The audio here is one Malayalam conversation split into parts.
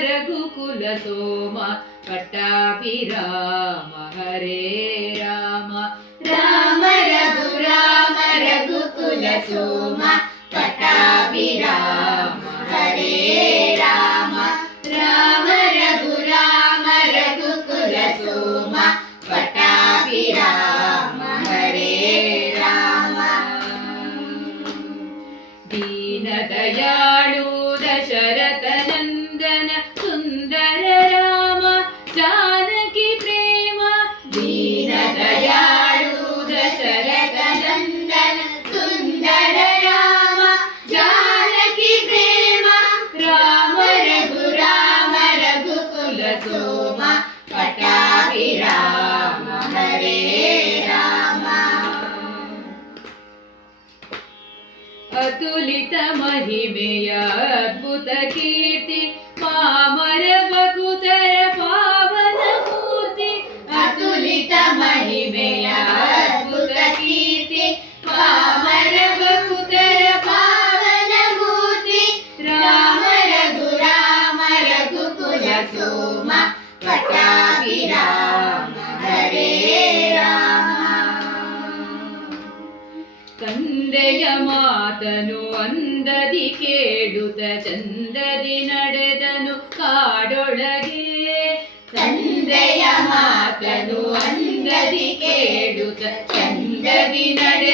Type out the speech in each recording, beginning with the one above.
ರಘುಕುಲ ಸೋಮ ಪಟ್ಟಾಪಿ ರಾಮ ಹರೇ ರಾಮ ರಾಮ ರಘು ರಾಮ ರಘುಕುಲ ಸೋಮ ಪಟ್ಟಾಪಿ ರಾಮ ಹರೇ ರಾಮ ರಾಮ ರಘು ರಾಮ ರಘುಕುಲ ಸೋಮ ಪಟ್ಟಾಪಿ ರಾಮ ಹರೇ ರಾಮ ದೀನದಯಾ अतुलित महिमेय अद्भुत कीर्ति मामर ಸೋಮ ಪಟ್ಟಾಭಿರಾಮ ಹರೇ ರಾಮ ತಂದೆಯ ಮಾತನು ಅಂದದಿ ಕೇಳುತ್ತ ಚಂದದಿ ನಡೆದನು ಕಾಡೊಳಗೆ ತಂದೆಯ ಮಾತನು ಅಂದದಿ ಕೇಳುತ್ತ ಚಂದದಿ ನಡೆದನು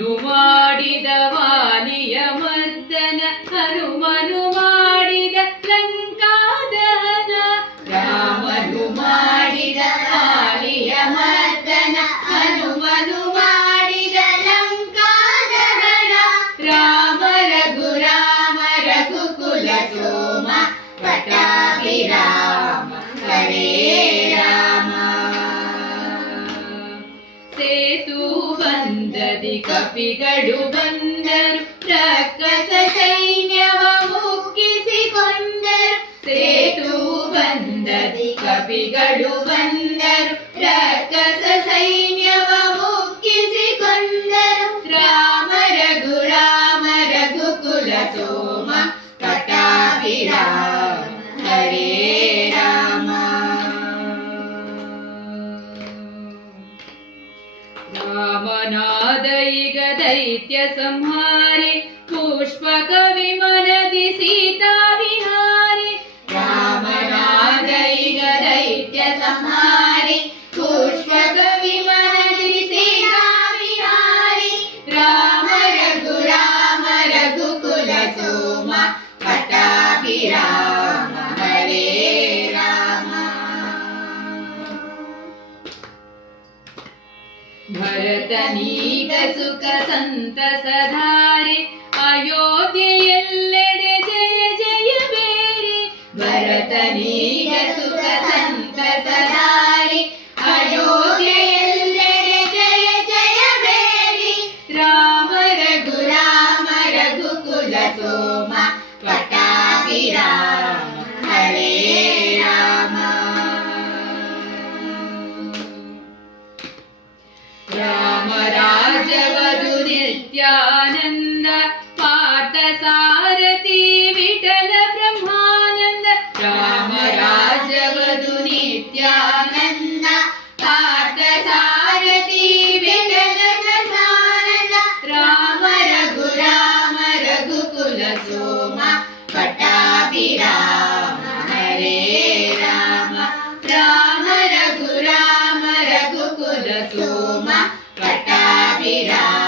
ರಾಮನು ಬಂದದಿ ಕಪಿಗಳು ಬಂದರು ರಕ್ಕಸ ಸೈನ್ಯವ ಮುಕ್ಕಿಸಿಕೊಂಡರು ಸೇತು ಬಂದದಿ ಕಪಿಗಳು ಬಂದರು ರಕ್ಕಸ ಸೈನ್ಯವ नादैगदैत्यसंहारे पुष्पकविम ಭರತನೀಗ ಸುಖ ಸಂತಸಧಾರಿ ಅಯೋಧ್ಯೆಯೆಲ್ಲೆಡೆ ಜಯ ಜಯ ಬೇರಿ. ಭರತನೀಗ ಸುಖ ಸಂತಸದಾರಿ ಅಯೋಧ್ಯೆಯೆಲ್ಲೆಡೆ ಜಯ ಜಯ ಬೇರಿ. ರಾಮ ರಘುರಾಮ ರಘುಕುಲ ಸೋಮ രാമരാജവധു നിത്യാനന്ദ പാർത്ഥസാരഥി വിഠല ബ്രഹ്മാനന്ദ രാമരാജവധു നിത്യാനന്ദ പാർത്ഥസാരഥി Ram